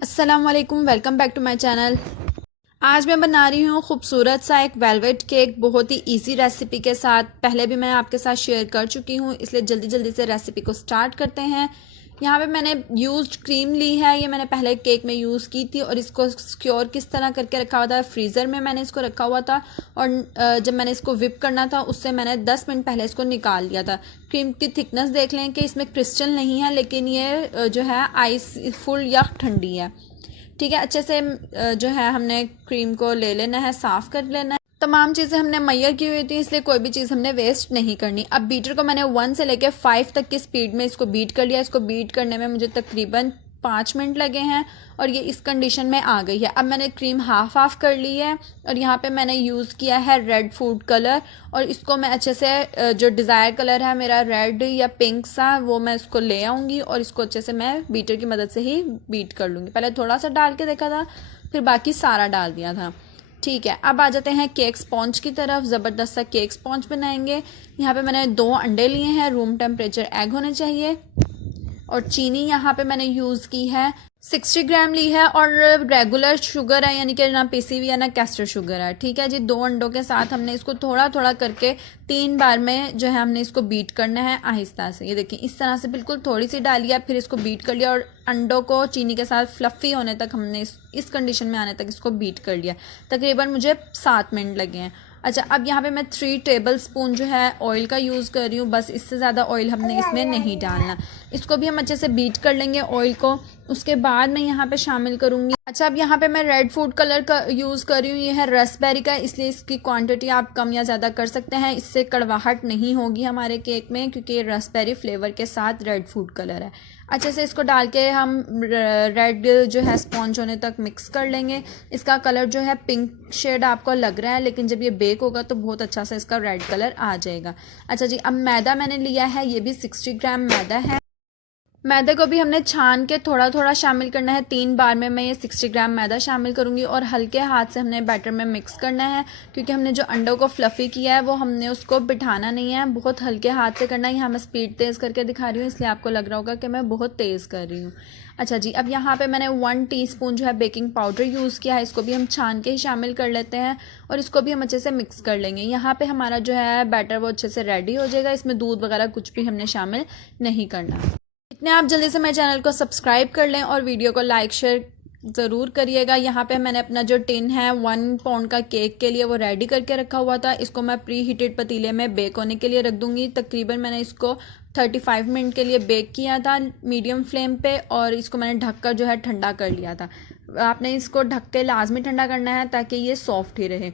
अस्सलाम वालेकुम, welcome back to my channel. आज मैं बना रही हूँ खूबसूरत सा एक वेलवेट केक बहुत ही इजी रेसिपी के साथ। पहले भी मैं आपके साथ शेयर कर चुकी हूँ, इसलिए जल्दी जल्दी से रेसिपी को स्टार्ट करते हैं। यहाँ पे मैंने यूज्ड क्रीम ली है, ये मैंने पहले केक में यूज़ की थी और इसको सिक्योर किस तरह करके रखा हुआ था, फ्रीज़र में मैंने इसको रखा हुआ था। और जब मैंने इसको विप करना था उससे मैंने 10 मिनट पहले इसको निकाल लिया था। क्रीम की थिकनेस देख लें कि इसमें क्रिस्टल नहीं है, लेकिन ये जो है आइस फुल या ठंडी है। ठीक है, अच्छे से जो है हमने क्रीम को ले लेना है, साफ़ कर लेना है। तमाम चीज़ें हमने मैयर की हुई थी, इसलिए कोई भी चीज़ हमने वेस्ट नहीं करनी। अब बीटर को मैंने 1 से लेकर 5 तक की स्पीड में इसको बीट कर लिया। इसको बीट करने में मुझे तकरीबन 5 मिनट लगे हैं और ये इस कंडीशन में आ गई है। अब मैंने क्रीम हाफ कर ली है और यहाँ पे मैंने यूज़ किया है रेड फूड कलर। और इसको मैं अच्छे से जो डिज़ायर कलर है मेरा रेड या पिंक सा, वो मैं इसको ले आऊँगी और इसको अच्छे से मैं बीटर की मदद से ही बीट कर लूँगी। पहले थोड़ा सा डाल के देखा था, फिर बाकी सारा डाल दिया था। ठीक है, अब आ जाते हैं केक स्पॉन्ज की तरफ। ज़बरदस्त सा केक स्पॉन्ज बनाएंगे। यहाँ पे मैंने 2 अंडे लिए हैं, रूम टेम्परेचर एग होने चाहिए। और चीनी यहाँ पे मैंने यूज़ की है 60 ग्राम ली है और रेगुलर शुगर है, यानी कि ना पिसी हुई है ना कैस्टर शुगर है। ठीक है जी, 2 अंडों के साथ हमने इसको थोड़ा थोड़ा करके 3 बार में जो है हमने इसको बीट करना है आहिस्ता से। ये देखिए इस तरह से बिल्कुल थोड़ी सी डाली है, फिर इसको बीट कर लिया और अंडों को चीनी के साथ फ्लफ़ी होने तक हमने इस कंडीशन में आने तक इसको बीट कर लिया। तकरीबन मुझे 7 मिनट लगे हैं। अच्छा, अब यहाँ पे मैं 3 टेबल स्पून जो है ऑयल का यूज़ कर रही हूँ, बस इससे ज़्यादा ऑयल हमने इसमें नहीं डालना। इसको भी हम अच्छे से बीट कर लेंगे ऑयल को, उसके बाद मैं यहाँ पे शामिल करूँगी। अच्छा, अब यहाँ पे मैं रेड फूड कलर का यूज़ कर रही हूँ, ये है रास्पबेरी का, इसलिए इसकी क्वांटिटी आप कम या ज़्यादा कर सकते हैं। इससे कड़वाहट नहीं होगी हमारे केक में, क्योंकि ये रास्पबेरी फ्लेवर के साथ रेड फूड कलर है। अच्छे से इसको डाल के हम रेड जो है स्पॉन्ज होने तक मिक्स कर लेंगे। इसका कलर जो है पिंक शेड आपको लग रहा है, लेकिन जब ये बेक होगा तो बहुत अच्छा सा इसका रेड कलर आ जाएगा। अच्छा जी, अब मैदा मैंने लिया है, ये भी 60 ग्राम मैदा है। मैदे को भी हमने छान के थोड़ा थोड़ा शामिल करना है। 3 बार में मैं ये 60 ग्राम मैदा शामिल करूँगी और हल्के हाथ से हमने बैटर में मिक्स करना है, क्योंकि हमने जो अंडों को फ्लफ़ी किया है वो हमने उसको बिठाना नहीं है, बहुत हल्के हाथ से करना है। यहाँ मैं स्पीड तेज़ करके दिखा रही हूँ, इसलिए आपको लग रहा होगा कि मैं बहुत तेज़ कर रही हूँ। अच्छा जी, अब यहाँ पे मैंने 1 टीस्पून जो है बेकिंग पाउडर यूज़ किया है, इसको भी हम छान के ही शामिल कर लेते हैं और इसको भी हम अच्छे से मिक्स कर लेंगे। यहाँ पे हमारा जो है बैटर वो अच्छे से रेडी हो जाएगा। इसमें दूध वगैरह कुछ भी हमने शामिल नहीं करना। इतने आप जल्दी से मेरे चैनल को सब्सक्राइब कर लें और वीडियो को लाइक शेयर ज़रूर करिएगा। यहाँ पे मैंने अपना जो टिन है 1 पाउंड का केक के लिए वो रेडी करके रखा हुआ था। इसको मैं प्री हीटेड पतीले में बेक होने के लिए रख दूँगी। तकरीबन मैंने इसको 35 मिनट के लिए बेक किया था मीडियम फ्लेम पे, और इसको मैंने ढककर जो है ठंडा कर लिया था। आपने इसको ढक के लाजमी ठंडा करना है ताकि ये सॉफ्ट ही रहे।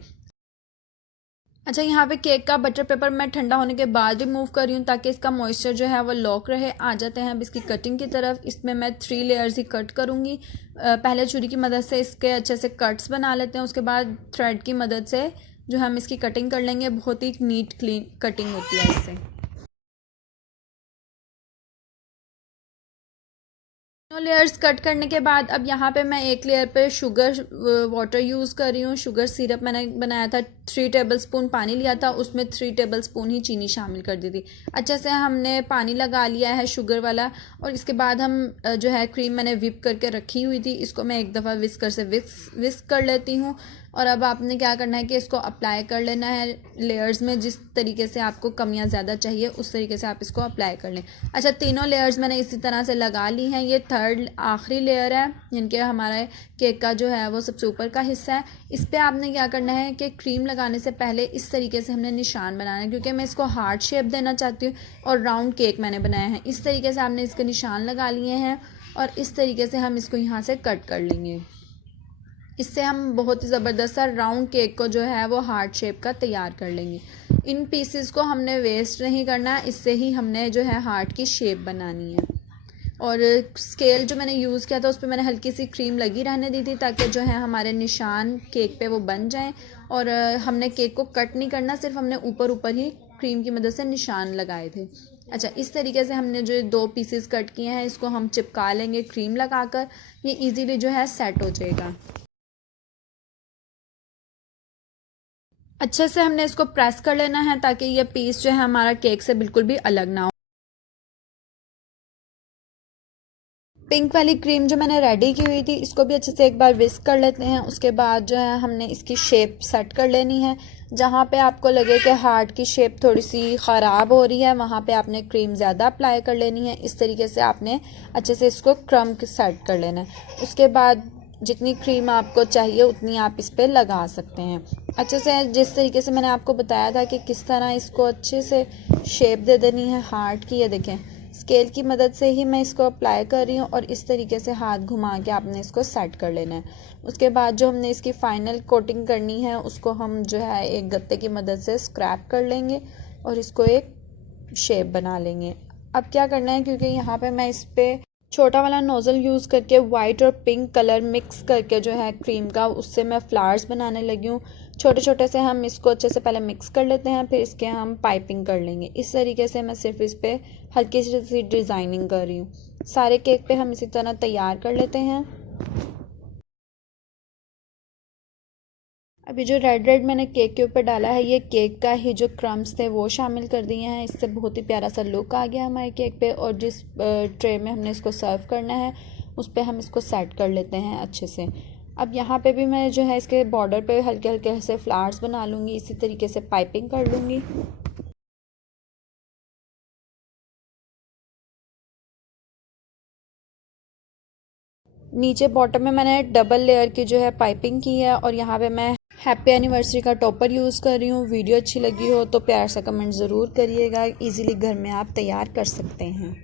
अच्छा, यहाँ पे केक का बटर पेपर मैं ठंडा होने के बाद रिमूव कर रही हूँ ताकि इसका मॉइस्चर जो है वो लॉक रहे। आ जाते हैं अब इसकी कटिंग की तरफ। इसमें मैं 3 लेयर्स ही कट करूँगी। पहले छुरी की मदद से इसके अच्छे से कट्स बना लेते हैं, उसके बाद थ्रेड की मदद से जो हम इसकी कटिंग कर लेंगे। बहुत ही नीट क्लीन कटिंग होती है इससे। लेयर्स कट करने के बाद अब यहाँ पे मैं एक लेयर पे शुगर वाटर यूज़ कर रही हूँ। शुगर सिरप मैंने बनाया था, 3 टेबलस्पून पानी लिया था, उसमें 3 टेबलस्पून ही चीनी शामिल कर दी थी। अच्छे से हमने पानी लगा लिया है शुगर वाला, और इसके बाद हम जो है क्रीम मैंने विप करके रखी हुई थी, इसको मैं एक दफ़ा विस्कर से विस्क कर लेती हूँ। और अब आपने क्या करना है कि इसको अप्लाई कर लेना है लेयर्स में। जिस तरीके से आपको कमियाँ ज़्यादा चाहिए उस तरीके से आप इसको अप्लाई कर लें। अच्छा, तीनों लेयर्स मैंने इसी तरह से लगा ली हैं। ये 3rd आखिरी लेयर है, जिनके हमारे केक का जो है वो सबसे ऊपर का हिस्सा है। इस पर आपने क्या करना है कि क्रीम लगाने से पहले इस तरीके से हमने निशान बनाना है, क्योंकि मैं इसको हार्ट शेप देना चाहती हूँ और राउंड केक मैंने बनाया है। इस तरीके से आपने इसके निशान लगा लिए हैं और इस तरीके से हम इसको यहाँ से कट कर लेंगे। इससे हम बहुत ही ज़बरदस्त सा राउंड केक को जो है वो हार्ट शेप का तैयार कर लेंगे। इन पीसेस को हमने वेस्ट नहीं करना, इससे ही हमने जो है हार्ट की शेप बनानी है। और स्केल जो मैंने यूज़ किया था उस पर मैंने हल्की सी क्रीम लगी रहने दी थी, ताकि जो है हमारे निशान केक पे वो बन जाएं। और हमने केक को कट नहीं करना, सिर्फ हमने ऊपर ऊपर ही क्रीम की मदद से निशान लगाए थे। अच्छा, इस तरीके से हमने जो 2 पीसेस कट किए हैं इसको हम चिपका लेंगे क्रीम लगाकर। ये इजीली जो है सेट हो जाएगा। अच्छे से हमने इसको प्रेस कर लेना है ताकि ये पीस जो है हमारा केक से बिल्कुल भी अलग ना हो। पिंक वाली क्रीम जो मैंने रेडी की हुई थी, इसको भी अच्छे से एक बार विस्क कर लेते हैं। उसके बाद जो है हमने इसकी शेप सेट कर लेनी है। जहाँ पे आपको लगे कि हार्ट की शेप थोड़ी सी ख़राब हो रही है, वहाँ पे आपने क्रीम ज़्यादा अप्लाई कर लेनी है। इस तरीके से आपने अच्छे से इसको क्रम सेट कर लेना है। उसके बाद जितनी क्रीम आपको चाहिए उतनी आप इस पर लगा सकते हैं अच्छे से। जिस तरीके से मैंने आपको बताया था कि किस तरह इसको अच्छे से शेप दे देनी है हार्ट की, ये देखें स्केल की मदद से ही मैं इसको अप्लाई कर रही हूँ और इस तरीके से हाथ घुमा के आपने इसको सेट कर लेना है। उसके बाद जो हमने इसकी फ़ाइनल कोटिंग करनी है उसको हम जो है एक गत्ते की मदद से स्क्रैप कर लेंगे और इसको एक शेप बना लेंगे। अब क्या करना है, क्योंकि यहाँ पे मैं इस पर छोटा वाला नोज़ल यूज़ करके वाइट और पिंक कलर मिक्स करके जो है क्रीम का, उससे मैं फ्लावर्स बनाने लगी हूँ। छोटे छोटे से हम इसको अच्छे से पहले मिक्स कर लेते हैं, फिर इसके हम पाइपिंग कर लेंगे। इस तरीके से मैं सिर्फ इस पर हल्की सी डिज़ाइनिंग कर रही हूँ। सारे केक पे हम इसी तरह तैयार कर लेते हैं। अभी जो रेड मैंने केक के ऊपर डाला है, ये केक का ही जो क्रम्स थे वो शामिल कर दिए हैं। इससे बहुत ही प्यारा सा लुक आ गया हमारे केक पे। और जिस ट्रे में हमने इसको सर्व करना है उस पर हम इसको सेट कर लेते हैं अच्छे से। अब यहाँ पे भी मैं जो है इसके बॉर्डर पे हल्के हल्के से फ्लावर्स बना लूँगी, इसी तरीके से पाइपिंग कर लूँगी। नीचे बॉटम में मैंने डबल लेयर की जो है पाइपिंग की है और यहाँ पे मैं हैप्पी एनिवर्सरी का टॉपर यूज़ कर रही हूँ। वीडियो अच्छी लगी हो तो प्यार सा कमेंट ज़रूर करिएगा। इजीली घर में आप तैयार कर सकते हैं।